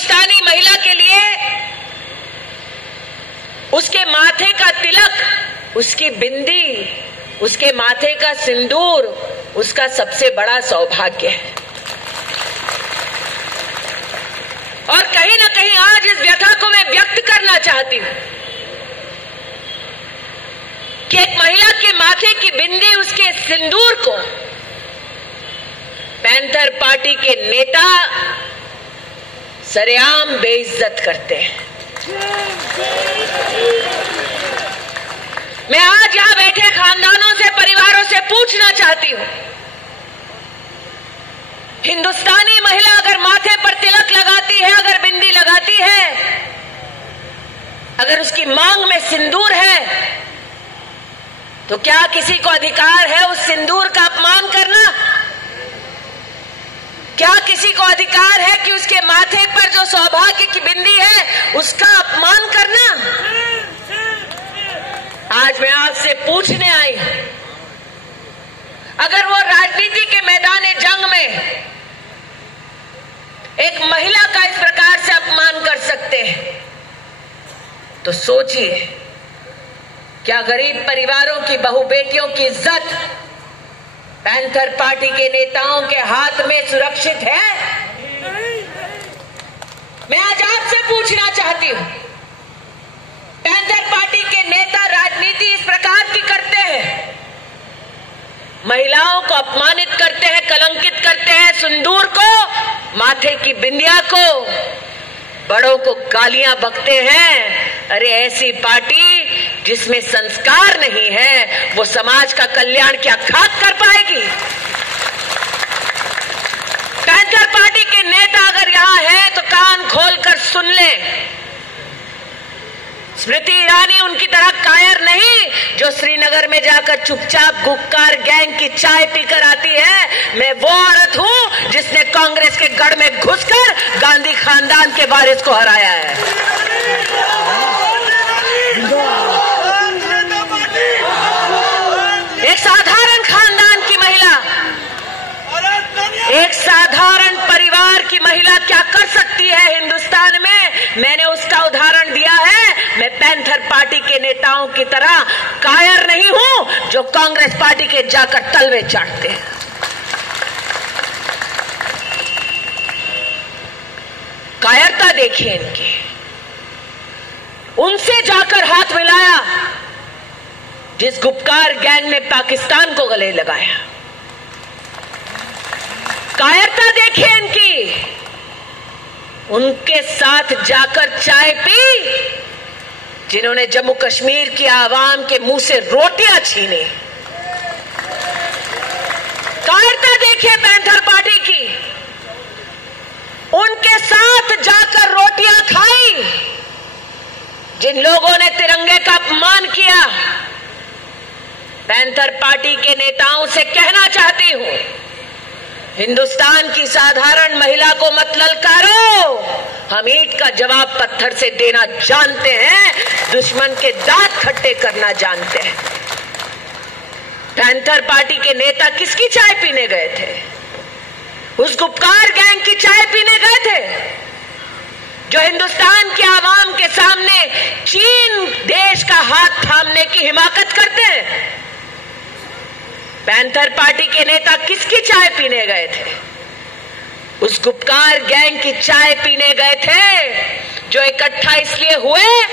हिंदुस्तानी महिला के लिए उसके माथे का तिलक, उसकी बिंदी, उसके माथे का सिंदूर उसका सबसे बड़ा सौभाग्य है। और कहीं ना कहीं आज इस व्यथा को मैं व्यक्त करना चाहती हूं कि एक महिला के माथे की बिंदी, उसके सिंदूर को पैंथर पार्टी के नेता सरेआम बेइज्जत करते हैं। मैं आज यहां बैठे खानदानों से, परिवारों से पूछना चाहती हूं, हिंदुस्तानी महिला अगर माथे पर तिलक लगाती है, अगर बिंदी लगाती है, अगर उसकी मांग में सिंदूर है, तो क्या किसी को अधिकार है उस सिंदूर का अपमान करना? क्या किसी को अधिकार है कि उसके माथे पर जो सौभाग्य की बिंदी है उसका अपमान करना? आज मैं आपसे पूछने आई हूं, अगर वो राजनीति के मैदान जंग में एक महिला का इस प्रकार से अपमान कर सकते हैं, तो सोचिए क्या गरीब परिवारों की बहू बेटियों की इज्जत पैंथर पार्टी के नेताओं के हाथ में सुरक्षित है? मैं आज आपसे पूछना चाहती हूं, पैंथर पार्टी के नेता राजनीति इस प्रकार की करते हैं, महिलाओं को अपमानित करते हैं, कलंकित करते हैं, सिंदूर को, माथे की बिंदिया को, बड़ों को गालियां बकते हैं। अरे ऐसी पार्टी जिसमें संस्कार नहीं है वो समाज का कल्याण क्या खाक कर पाएगी? पैंथर पार्टी के नेता अगर यहां है तो कान खोलकर सुन लें, स्मृति ईरानी उनकी तरह कायर नहीं जो श्रीनगर में जाकर चुपचाप गुक्कार गैंग की चाय पीकर आती है। मैं वो औरत हूं जिसने कांग्रेस के गढ़ में घुसकर गांधी खानदान के वारिस को हराया है। एक साधारण खानदान की महिला, एक साधारण परिवार की महिला क्या कर सकती है हिंदुस्तान में, मैंने उसका उदाहरण दिया है। मैं पैंथर पार्टी के नेताओं की तरह कायर नहीं हूं जो कांग्रेस पार्टी के जाकर तलवे चाटते हैं। कायरता देखिए इनकी, उनसे जाकर हाथ मिलाया जिस गुपकार गैंग ने पाकिस्तान को गले लगाया। कायरता देखिए इनकी, उनके साथ जाकर चाय पी जिन्होंने जम्मू कश्मीर की आवाम के मुंह से रोटियां छीनी। कायरता देखिए पैंथर पार्टी की, उनके साथ जाकर रोटियां खाई जिन लोगों ने तिरंगे का अपमान किया। पैंथर पार्टी के नेताओं से कहना चाहती हूं, हिंदुस्तान की साधारण महिला को मत ललकारो। हम ईंट का जवाब पत्थर से देना जानते हैं, दुश्मन के दांत खट्टे करना जानते हैं। पैंथर पार्टी के नेता किसकी चाय पीने गए थे? उस गुपकार गैंग की चाय पीने गए थे जो हिंदुस्तान के आवाम के सामने चीन देश का हाथ थामने की हिमाकत करते हैं। पैंथर पार्टी के नेता किसकी चाय पीने गए थे? उस गुपकार गैंग की चाय पीने गए थे जो इकट्ठा इसलिए हुए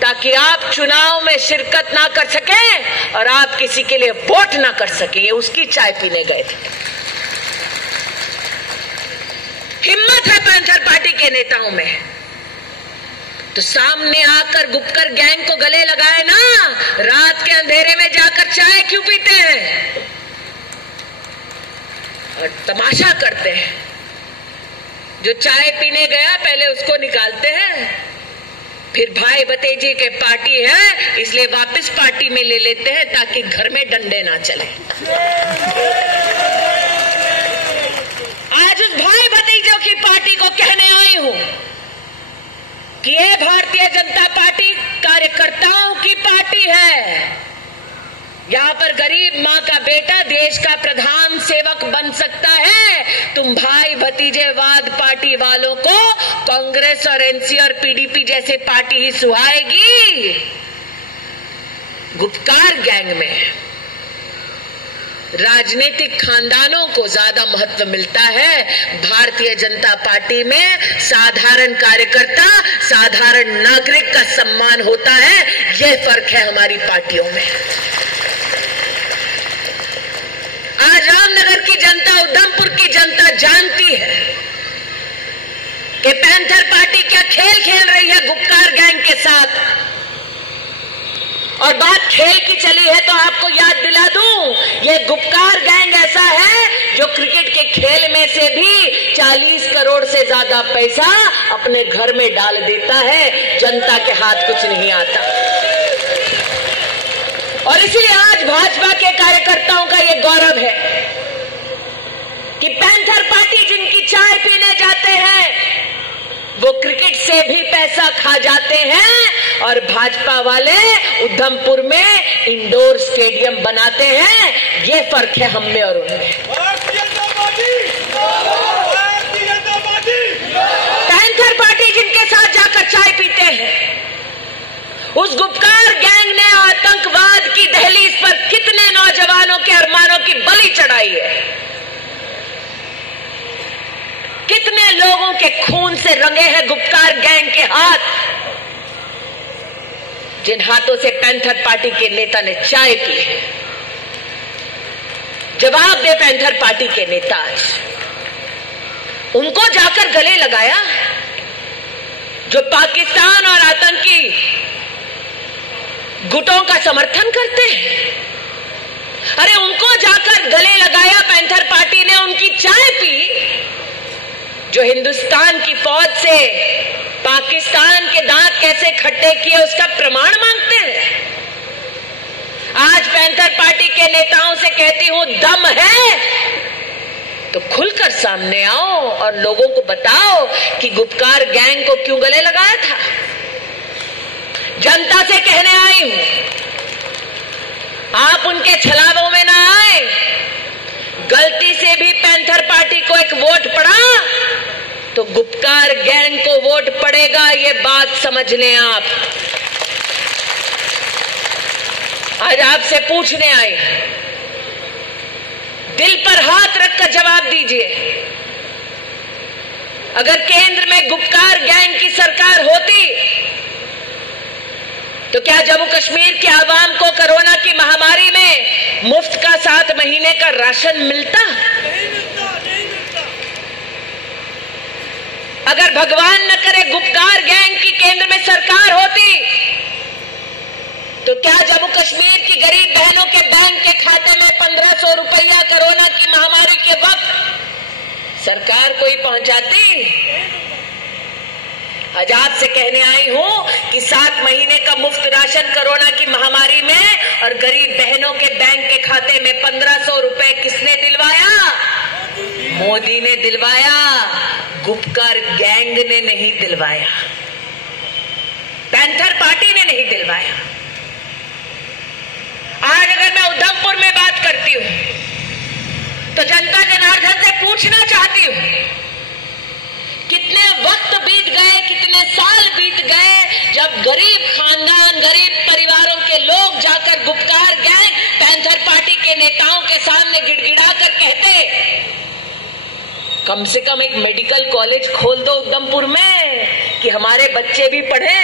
ताकि आप चुनाव में शिरकत ना कर सकें और आप किसी के लिए वोट ना कर सकें, उसकी चाय पीने गए थे। हिम्मत है पैंथर पार्टी के नेताओं में तो सामने आकर गुपकर गैंग को गले लगाए ना, रात के अंधेरे में जाकर चाय क्यों पीते हैं और तमाशा करते हैं। जो चाय पीने गया पहले उसको निकालते हैं, फिर भाई भतीजी के पार्टी है इसलिए वापस पार्टी में ले लेते हैं ताकि घर में डंडे ना चले। आज उस भाई भतीजों की पार्टी को कहने आई हूं कि ये भारतीय जनता पार्टी कार्यकर्ताओं की पार्टी है। यहाँ पर गरीब माँ का बेटा देश का प्रधान सेवक बन सकता है। तुम भाई भतीजेवाद पार्टी वालों को कांग्रेस और एनसी और पीडीपी जैसे पार्टी ही सुहाएगी। गुपकार गैंग में राजनीतिक खानदानों को ज्यादा महत्व मिलता है। भारतीय जनता पार्टी में साधारण कार्यकर्ता, साधारण नागरिक का सम्मान होता है। यह फर्क है हमारी पार्टियों में। आज रामनगर की जनता, उधमपुर की जनता जानती है कि पैंथर पार्टी क्या खेल खेल रही है गुपकार गैंग के साथ। और बात खेल की चली है तो आपको याद दिला दूं, यह गुपकार गैंग ऐसा है जो क्रिकेट के खेल में से भी 40 करोड़ से ज्यादा पैसा अपने घर में डाल देता है। जनता के हाथ कुछ नहीं आता। और इसलिए आज भाजपा के कार्यकर्ताओं का यह गौरव है कि पैंथर पार्टी जिनकी चाय पीने जाते हैं वो क्रिकेट से भी पैसा खा जाते हैं और भाजपा वाले उधमपुर में इंडोर स्टेडियम बनाते हैं। ये फर्क है हम में और उनमें। पैंथर पार्टी जिनके साथ जाकर चाय पीते हैं, उस गुपकार गैंग ने आतंकवाद की दहलीज पर कितने नौजवानों के अरमानों की बलि चढ़ाई है, कितने लोगों के खून से रंगे हैं गुपकार गैंग के हाथ, जिन हाथों से पैंथर पार्टी के नेता ने चाय पी है। जवाब दे पैंथर पार्टी के नेता आज। उनको जाकर गले लगाया जो पाकिस्तान और आतंकी गुटों का समर्थन करते हैं। अरे उनको जाकर गले लगाया पैंथर पार्टी ने, उनकी चाय पी जो हिंदुस्तान की फौज से पाकिस्तान के दांत कैसे खट्टे किए उसका प्रमाण मांगते हैं। आज पैंथर पार्टी के नेताओं से कहती हूं, दम है तो खुलकर सामने आओ और लोगों को बताओ कि गुपकार गैंग को क्यों गले लगाया था। जनता से कहने आई हूं, आप उनके छलावों में ना आए। गलती से भी पैंथर पार्टी को एक वोट पड़ा तो गुपकार गैंग को वोट पड़ेगा, ये बात समझ लें आप। आज आपसे पूछने आए, दिल पर हाथ रखकर जवाब दीजिए, अगर केंद्र में गुपकार गैंग की सरकार होती तो क्या जम्मू कश्मीर के आवाम को कोरोना की महामारी में मुफ्त का 7 महीने का राशन मिलता? अगर भगवान न करे गुपकार गैंग की केंद्र में सरकार होती तो क्या जम्मू कश्मीर की गरीब बहनों के बैंक के खाते में 1500 रुपया कोरोना की महामारी के वक्त सरकार कोई पहुंचाती? आज आपसे कहने आई हूं कि 7 महीने का मुफ्त राशन कोरोना की महामारी में और गरीब बहनों के बैंक के खाते में 1500 रुपए किसने दिलवाया? मोदी ने दिलवाया, गुपकार गैंग ने नहीं दिलवाया, पैंथर पार्टी ने नहीं दिलवाया। आज अगर मैं उधमपुर में बात करती हूं तो जनता जनार्दन से पूछना चाहती हूं, कितने वक्त बीत गए, कितने साल बीत गए जब गरीब खानदान, गरीब परिवारों के लोग जाकर गुपकार गैंग, पैंथर पार्टी के नेताओं के सामने गिड़गिड़ा कर कहते कम से कम एक मेडिकल कॉलेज खोल दो उधमपुर में कि हमारे बच्चे भी पढ़े।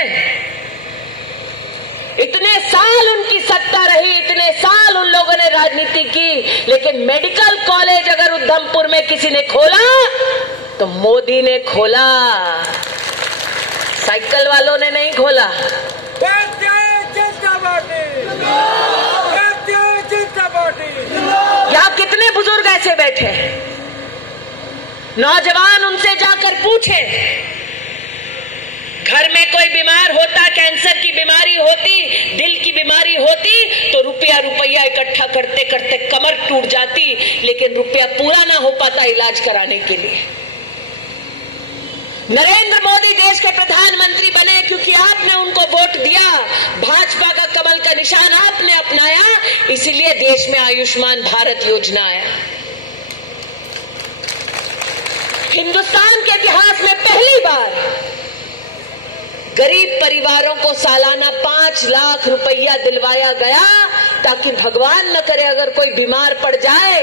इतने साल उनकी सत्ता रही, इतने साल उन लोगों ने राजनीति की, लेकिन मेडिकल कॉलेज अगर उधमपुर में किसी ने खोला तो मोदी ने खोला, साइकिल वालों ने नहीं खोला। यहां कितने बुजुर्ग ऐसे बैठे, नौजवान उनसे जाकर पूछे, घर में कोई बीमार होता, कैंसर की बीमारी होती, दिल की बीमारी होती तो रुपया इकट्ठा करते करते कमर टूट जाती, लेकिन रुपया पूरा ना हो पाता इलाज कराने के लिए। नरेंद्र मोदी देश के प्रधानमंत्री बने क्योंकि आपने उनको वोट दिया, भाजपा का कमल का निशान आपने अपनाया, इसीलिए देश में आयुष्मान भारत योजना आया। हिंदुस्तान के इतिहास में पहली बार गरीब परिवारों को सालाना 5 लाख रुपया दिलवाया गया ताकि भगवान न करे अगर कोई बीमार पड़ जाए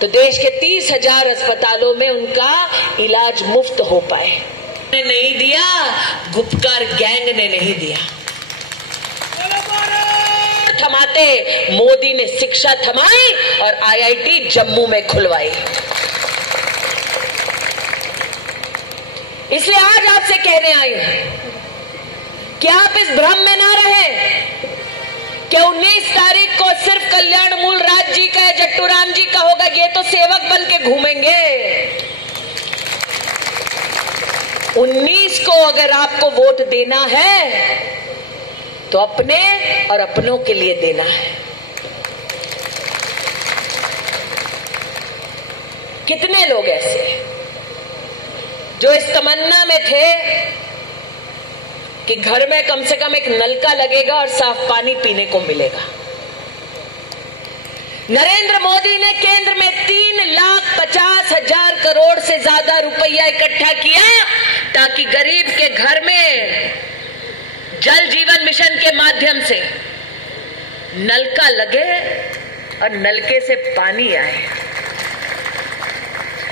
तो देश के 30,000 अस्पतालों में उनका इलाज मुफ्त हो पाए। नहीं दिया, गुपकार गैंग ने नहीं दिया। थमाते मोदी ने शिक्षा थमाई और आईआईटी जम्मू में खुलवाई। इसलिए आज आपसे कहने आई हूं कि आप इस भ्रम में ना रहें कि 19 तारीख को सिर्फ कल्याण मूल राज जी का या जट्टूराम जी का होगा, ये तो सेवक बन के घूमेंगे। 19 को अगर आपको वोट देना है तो अपने और अपनों के लिए देना है। कितने लोग ऐसे जो इस तमन्ना में थे कि घर में कम से कम एक नलका लगेगा और साफ पानी पीने को मिलेगा। नरेंद्र मोदी ने केंद्र में 3,50,000 करोड़ से ज्यादा रुपया इकट्ठा किया ताकि गरीब के घर में जल जीवन मिशन के माध्यम से नलका लगे और नलके से पानी आए।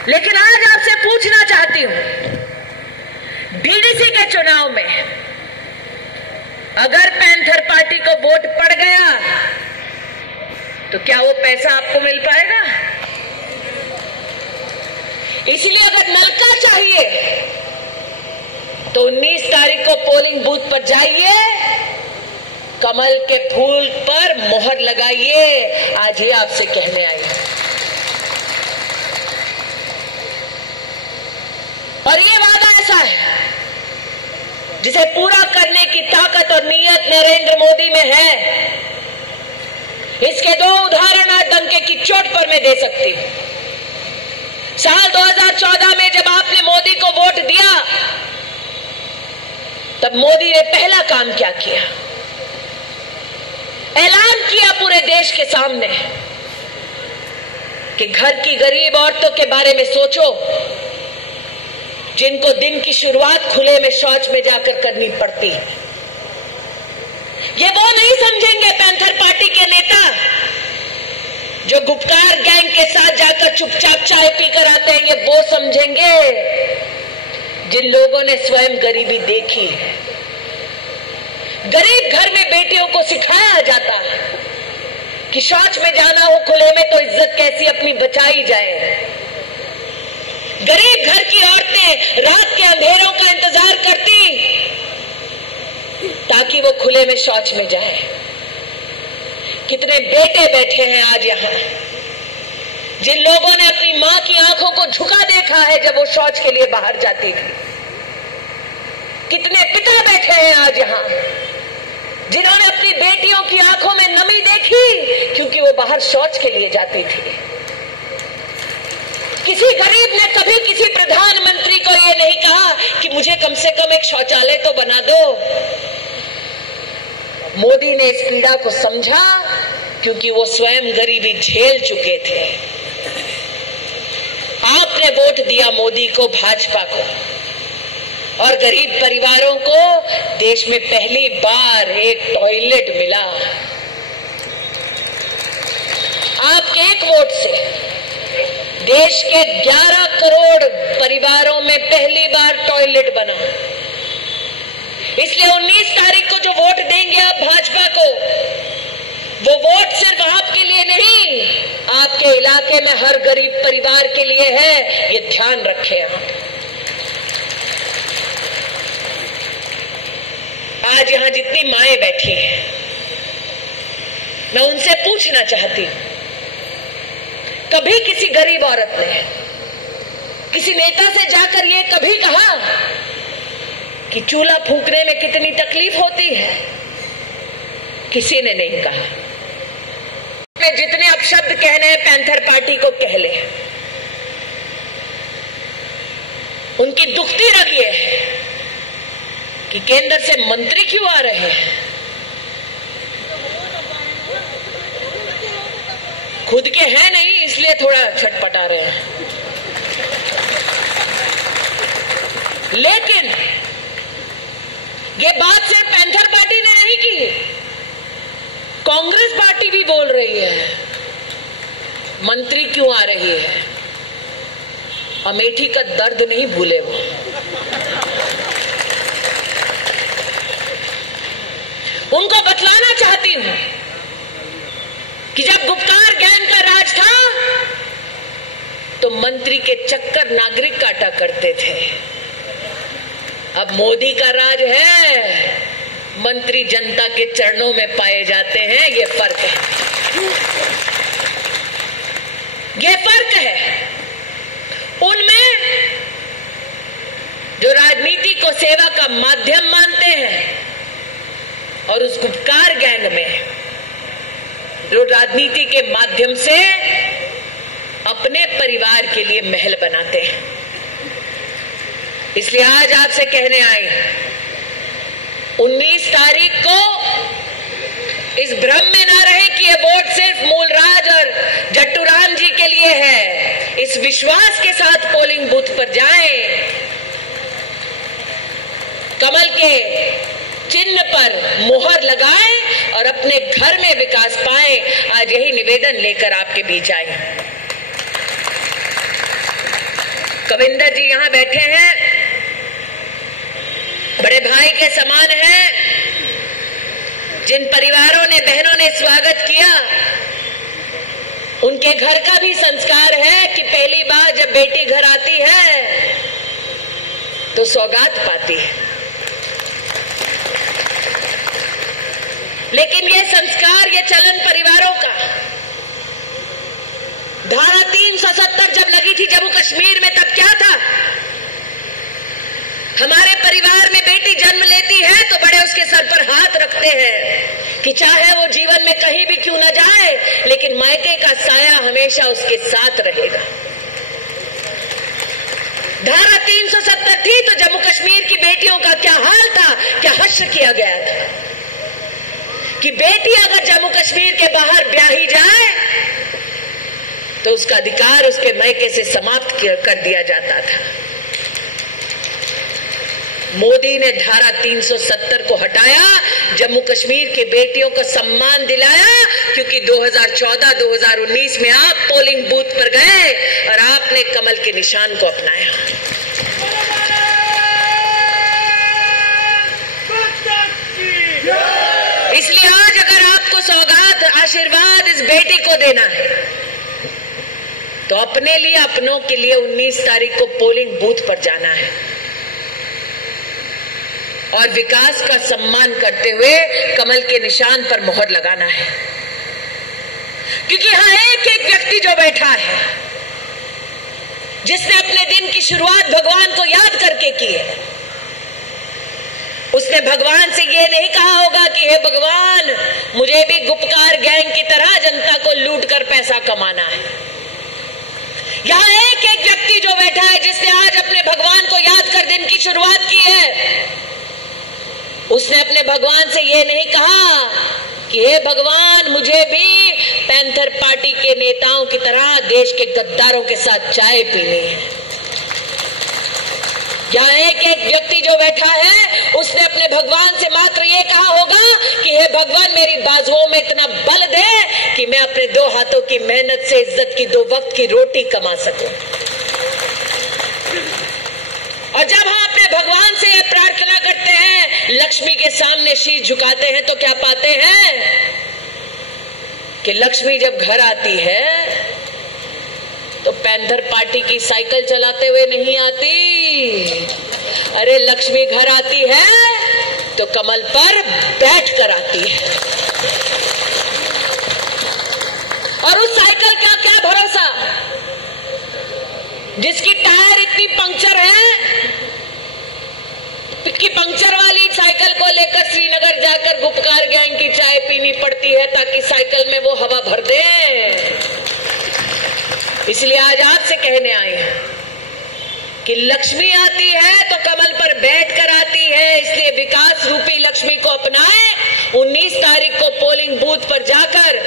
लेकिन आज आपसे पूछना चाहती हूं, डीडीसी के चुनाव में अगर पैंथर पार्टी को वोट पड़ गया तो क्या वो पैसा आपको मिल पाएगा? इसलिए अगर नलका चाहिए तो 19 तारीख को पोलिंग बूथ पर जाइए, कमल के फूल पर मोहर लगाइए। आज ये आपसे कहने आई। और ये वादा ऐसा है जिसे पूरा करने की ताकत और नीयत नरेंद्र मोदी में है। इसके 2 उदाहरण आज डंके की चोट पर मैं दे सकती हूं। साल 2014 में जब आपने मोदी को वोट दिया तब मोदी ने पहला काम क्या किया? ऐलान किया पूरे देश के सामने कि घर की गरीब औरतों के बारे में सोचो जिनको दिन की शुरुआत खुले में शौच में जाकर करनी पड़ती है। ये वो नहीं समझेंगे पैंथर पार्टी के नेता जो गुपकार गैंग के साथ जाकर चुपचाप चाय पीकर आते हैं। ये वो समझेंगे जिन लोगों ने स्वयं गरीबी देखी है। गरीब घर में बेटियों को सिखाया जाता है कि शौच में जाना हो खुले में तो इज्जत कैसी अपनी बचाई जाए। गरीब घर की औरतें रात के अंधेरों का इंतजार करती ताकि वो खुले में शौच में जाए। कितने बेटे बैठे हैं आज यहां जिन लोगों ने अपनी मां की आंखों को झुका देखा है जब वो शौच के लिए बाहर जाती थी। कितने पिता बैठे हैं आज यहां जिन्होंने अपनी बेटियों की आंखों में नमी देखी क्योंकि वो बाहर शौच के लिए जाती थी। किसी गरीब ने कभी किसी प्रधानमंत्री को ये नहीं कहा कि मुझे कम से कम एक शौचालय तो बना दो। मोदी ने इस पीड़ा को समझा क्योंकि वो स्वयं गरीबी झेल चुके थे। आपने वोट दिया मोदी को, भाजपा को, और गरीब परिवारों को देश में पहली बार एक टॉयलेट मिला। आपके एक वोट से देश के 11 करोड़ परिवारों में पहली बार टॉयलेट बना। इसलिए 19 तारीख को जो वोट देंगे आप भाजपा को, वो वोट सिर्फ आपके लिए नहीं, आपके इलाके में हर गरीब परिवार के लिए है। ये ध्यान रखें आप। आज यहां जितनी माएं बैठी हैं, मैं उनसे पूछना चाहती हूं, कभी किसी गरीब औरत ने किसी नेता से जाकर ये कभी कहा कि चूल्हा फूंकने में कितनी तकलीफ होती है? किसी ने नहीं कहा। जितने अपशब्द कहने हैं पैंथर पार्टी को कह ले। उनकी दुखती रग ये है कि केंद्र से मंत्री क्यों आ रहे हैं। खुद के हैं नहीं इसलिए थोड़ा छटपटा रहे हैं। लेकिन ये बात सिर्फ पैंथर पार्टी ने नहीं की, कांग्रेस पार्टी भी बोल रही है। मंत्री क्यों आ रही है? अमेठी का दर्द नहीं भूले वो। उनको बतलाना चाहती हूं कि जब गुप्कार गैंग का राज था तो मंत्री के चक्कर नागरिक काटा करते थे। अब मोदी का राज है, मंत्री जनता के चरणों में पाए जाते हैं। ये फर्क है, ये फर्क है। उनमें जो राजनीति को सेवा का माध्यम मानते हैं और उस गुप्कार गैंग में जो राजनीति के माध्यम से अपने परिवार के लिए महल बनाते हैं। इसलिए आज आपसे कहने आई, 19 तारीख को इस भ्रम में ना रहे कि ये वोट सिर्फ मूलराज और जट्टूराम जी के लिए है। इस विश्वास के साथ पोलिंग बूथ पर जाएं, कमल के चिन्ह पर मोहर लगाएं और अपने घर में विकास पाएं। आज यही निवेदन लेकर आपके बीच आए। कविंदर जी यहां बैठे हैं, बड़े भाई के समान हैं। जिन परिवारों ने, बहनों ने स्वागत किया, उनके घर का भी संस्कार है कि पहली बार जब बेटी घर आती है तो सौगात पाती है। लेकिन ये संस्कार, ये चलन परिवारों का, धारा 370 जब लगी थी जम्मू कश्मीर में, तब क्या था? हमारे परिवार में बेटी जन्म लेती है तो बड़े उसके सर पर हाथ रखते हैं कि चाहे वो जीवन में कहीं भी क्यों न जाए, लेकिन मायके का साया हमेशा उसके साथ रहेगा। धारा 370 थी तो जम्मू कश्मीर की बेटियों का क्या हाल था, क्या हश्र किया गया था कि बेटी अगर जम्मू कश्मीर के बाहर ब्याही जाए तो उसका अधिकार उसके मायके से समाप्त कर दिया जाता था। मोदी ने धारा 370 को हटाया, जम्मू कश्मीर के बेटियों को सम्मान दिलाया, क्योंकि 2014-2019 में आप पोलिंग बूथ पर गए और आपने कमल के निशान को अपनाया। इसलिए आज अगर आपको सौगात, आशीर्वाद इस बेटी को देना है तो अपने लिए, अपनों के लिए 19 तारीख को पोलिंग बूथ पर जाना है और विकास का सम्मान करते हुए कमल के निशान पर मोहर लगाना है। क्योंकि यहां एक एक व्यक्ति जो बैठा है, जिसने अपने दिन की शुरुआत भगवान को याद करके की है, उसने भगवान से ये नहीं कहा होगा कि हे भगवान, मुझे भी गुप्कार गैंग की तरह जनता को लूट कर पैसा कमाना है। यहां एक एक व्यक्ति जो बैठा है, जिसने आज अपने भगवान को याद कर दिन की शुरुआत की है, उसने अपने भगवान से ये नहीं कहा कि हे भगवान, मुझे भी पैंथर पार्टी के नेताओं की तरह देश के गद्दारों के साथ चाय पीनी है। यहाँ एक एक व्यक्ति जो बैठा है, उसने अपने भगवान से मात्र ये कहा होगा कि हे भगवान, मेरी बाजुओं में इतना बल दे कि मैं अपने 2 हाथों की मेहनत से इज्जत की 2 वक्त की रोटी कमा सकूं। और जब हम अपने भगवान से ये प्रार्थना करते हैं, लक्ष्मी के सामने शीश झुकाते हैं, तो क्या पाते हैं कि लक्ष्मी जब घर आती है तो पैंथर पार्टी की साइकिल चलाते हुए नहीं आती। अरे लक्ष्मी घर आती है तो कमल पर बैठ कर आती है। और उस साइकिल का क्या भरोसा, जिसकी टायर इतनी पंक्चर है कि पंक्चर वाली साइकिल को लेकर श्रीनगर जाकर गुप्कार गैंग की चाय पीनी पड़ती है ताकि साइकिल में वो हवा भर दे। इसलिए आज आपसे कहने आए हैं कि लक्ष्मी आती है तो कमल पर बैठकर आती है। इसलिए विकास रूपी लक्ष्मी को अपनाएं। 19 तारीख को पोलिंग बूथ पर जाकर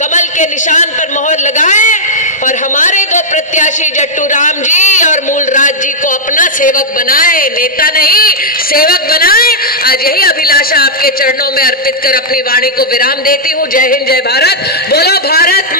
कमल के निशान पर मोहर लगाएं और हमारे 2 प्रत्याशी जट्टूराम जी और मूलराज जी को अपना सेवक बनाएं, नेता नहीं सेवक बनाएं। आज यही आशा आपके चरणों में अर्पित कर अपनी वाणी को विराम देती हूँ। जय हिंद, जय भारत। बोलो भारत